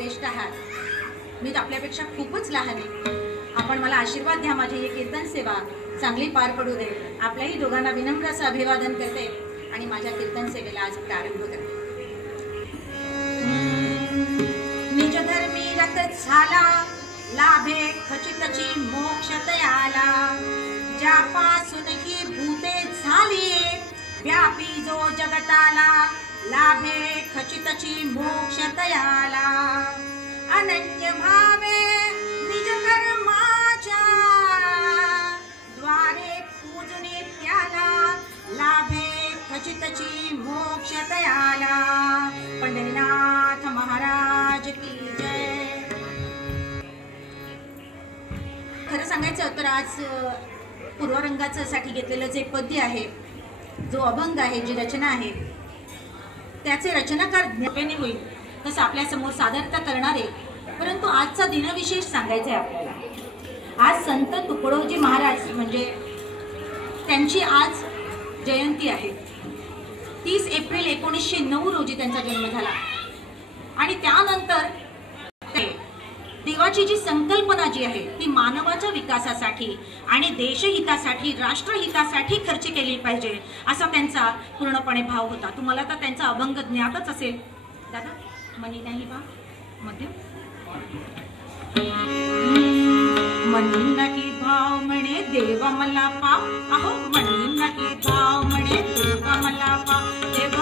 श्रेष्ठ आहात. मी आपल्यापेक्षा खूपच लहान आहे. आपण मला आशीर्वाद द्या. माझी ही कीर्तन सेवा चांगली पार पडू दे. आपल्याही दोघांना विनम्र असं अभिवादन करते आणि माझ्या कीर्तन सेवेला आज प्रारंभ करते. निज धर्मी रत झाला, लाभे खचितची मोक्ष तयाला. ज्यापासून ही भूते झाली, व्यापी जो जगताला. लाभे खचितची मोक्ष तयाला. अनन्य भावे निज कर्माच्या, द्वारे पूजने त्याला. लाभे खचितची मोक्ष तयाला. पंढरीनाथ महाराज की जय. खरं सांगायचं तर आज पूर्वरंगाचं साठी घेतलेलं जे पद्य आहे, जो अभंग आहे, जी रचना आहे, त्याचे रचनाकार ज्ञापने होईल तसं आपल्या समोर सादरता करणारे. परंतु आजचा दिनविशेष सांगायचा आहे आपल्याला. आज संत तुकडोजी महाराज म्हणजे त्यांची आज जयंती आहे. 30 एप्रिल 1909 रोजी त्यांचा जन्म झाला. आणि त्यानंतर देवाची जी संकल्पना जी आहे ती मानवाच्या विकासासाठी आणि देशहितासाठी, राष्ट्रहितासाठी खर्च केली पाहिजे असा त्यांचा पूर्णपणे भाव होता. तुम्हाला तर त्यांचा अभंग ज्ञातच असेल. दादा मनी नाही बा मध्य मनी नाही भाव म्हणे देव मला पाव. अहो मनी नाही भाव म्हणे देव मला पाव. देव